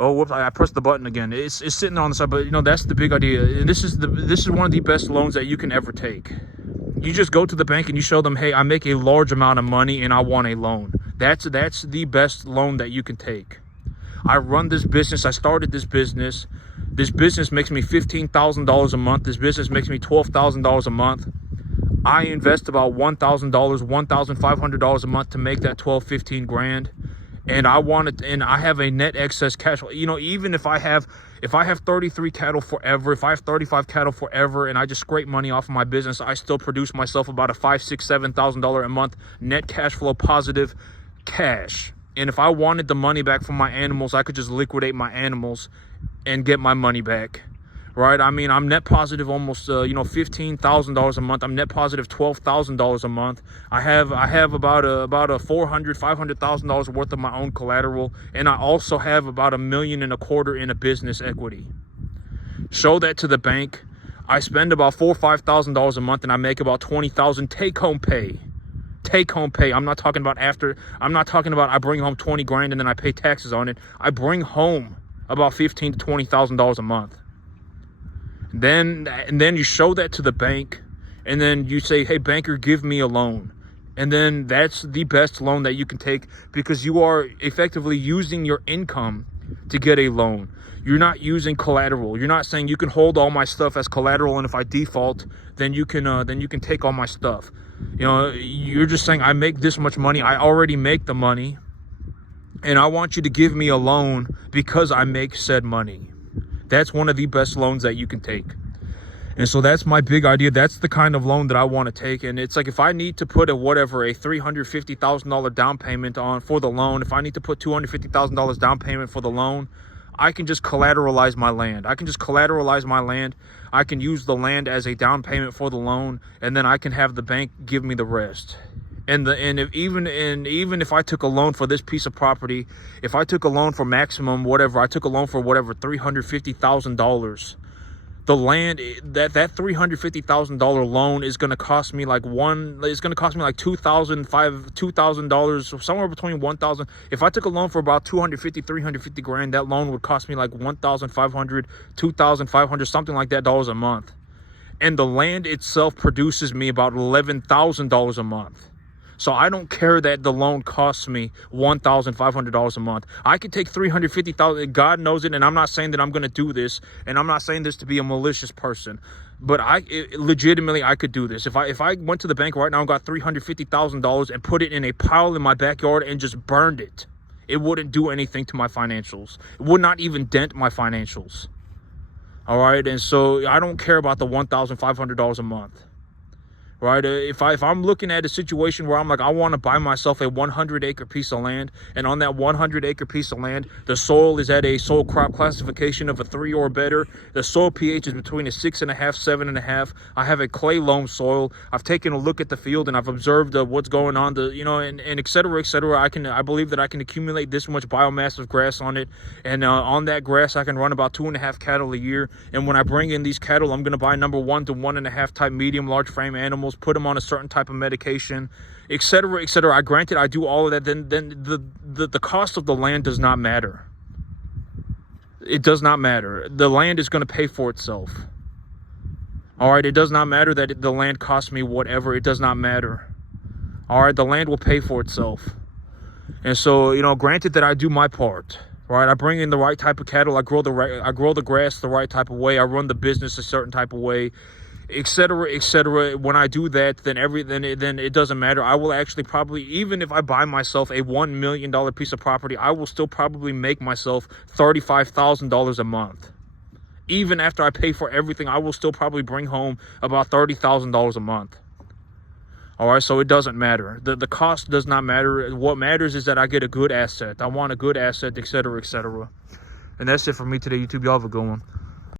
Oh, whoops! I pressed the button again. It's sitting on the side, but you know, that's the big idea. And this is one of the best loans that you can ever take. You just go to the bank and you show them, hey, I make a large amount of money and I want a loan. That's the best loan that you can take. I run this business. I started this business. This business makes me $15,000 a month. This business makes me $12,000 a month. I invest about $1,000, $1,500 a month to make that 12, 15 grand. And I have a net excess cash flow. You know, even if I have 33 cattle forever, if I have 35 cattle forever, and I just scrape money off of my business, I still produce myself about a $5,000, $6,000, $7,000 a month net cash flow positive cash. And if I wanted the money back from my animals, I could just liquidate my animals and get my money back. Right? I mean, I'm net positive almost, $15,000 a month. I'm net positive $12,000 a month. I have about a $400,000, $500,000 worth of my own collateral, and I also have about $1.25 million in a business equity. Show that to the bank. I spend about $4,000 or $5,000 a month, and I make about $20,000 take-home pay. Take-home pay. I'm not talking about I bring home 20 grand and then I pay taxes on it. I bring home about $15,000 to $20,000 a month. Then you show that to the bank, and then you say, hey, banker, give me a loan. And then that's the best loan that you can take, because you are effectively using your income to get a loan. You're not using collateral. You're not saying you can hold all my stuff as collateral, and if I default, then you can take all my stuff. You know, you're just saying, I make this much money. I already make the money, and I want you to give me a loan because I make said money. That's one of the best loans that you can take. And so that's my big idea. That's the kind of loan that I want to take. And it's like, if I need to put a $350,000 down payment on for the loan, if I need to put $250,000 down payment for the loan, I can just collateralize my land. I can use the land as a down payment for the loan, and then I can have the bank give me the rest. Even if I took a loan for this piece of property, if I took a loan for maximum $350,000, the land, that $350,000 loan is going to cost me like $2,000, somewhere between $1,000. If I took a loan for about 350 grand, that loan would cost me like $1,500, $2,500, something like that dollars a month. And the land itself produces me about $11,000 a month. So I don't care that the loan costs me $1,500 a month. I could take $350,000. God knows it, and I'm not saying that I'm going to do this, and I'm not saying this to be a malicious person, but legitimately I could do this. If I went to the bank right now and got $350,000 and put it in a pile in my backyard and just burned it, it wouldn't do anything to my financials. It would not even dent my financials. All right, and so I don't care about the $1,500 a month. Right? If I'm looking at a situation where I'm like, I want to buy myself a 100-acre piece of land, and on that 100-acre piece of land, the soil is at a soil crop classification of a 3 or better. The soil pH is between a 6.5, 7.5. I have a clay loam soil. I've taken a look at the field and I've observed what's going on, and et cetera, et cetera. I believe that I can accumulate this much biomass of grass on it, and on that grass I can run about 2.5 cattle a year. And when I bring in these cattle, I'm going to buy number 1 to 1.5 type medium large frame animals, put them on a certain type of medication, etc., etc. Granted, I do all of that. Then the cost of the land does not matter. It does not matter. The land is going to pay for itself. All right, it does not matter that the land costs me whatever. It does not matter. All right, the land will pay for itself. And so, granted that I do my part. Right, I bring in the right type of cattle. I grow the grass the right type of way. I run the business a certain type of way, etc., etc. When I do that, then it doesn't matter. I will actually probably, even if I buy myself a $1 million piece of property, I will still probably make myself $35,000 a month. Even after I pay for everything, I will still probably bring home about $30,000 a month. All right, so it doesn't matter. The cost does not matter. What matters is that I get a good asset. I want a good asset, etc., etc. And that's it for me today, YouTube. Y'all have a good one.